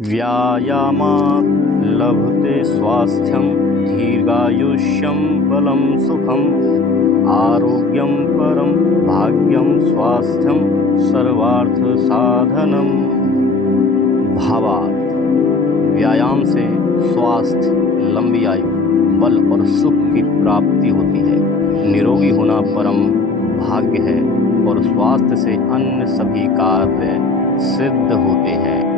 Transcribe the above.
व्यायामात् लभते स्वास्थ्यं दीर्घायुष्यं बलं सुखम् आरोग्यं परं भाग्यं स्वास्थ्यं सर्वार्थसाधनम्। भावार्थ: व्यायाम से स्वास्थ्य, लंबी आयु, बल और सुख की प्राप्ति होती है। निरोगी होना परम भाग्य है और स्वास्थ्य से अन्य सभी कार्य सिद्ध होते हैं।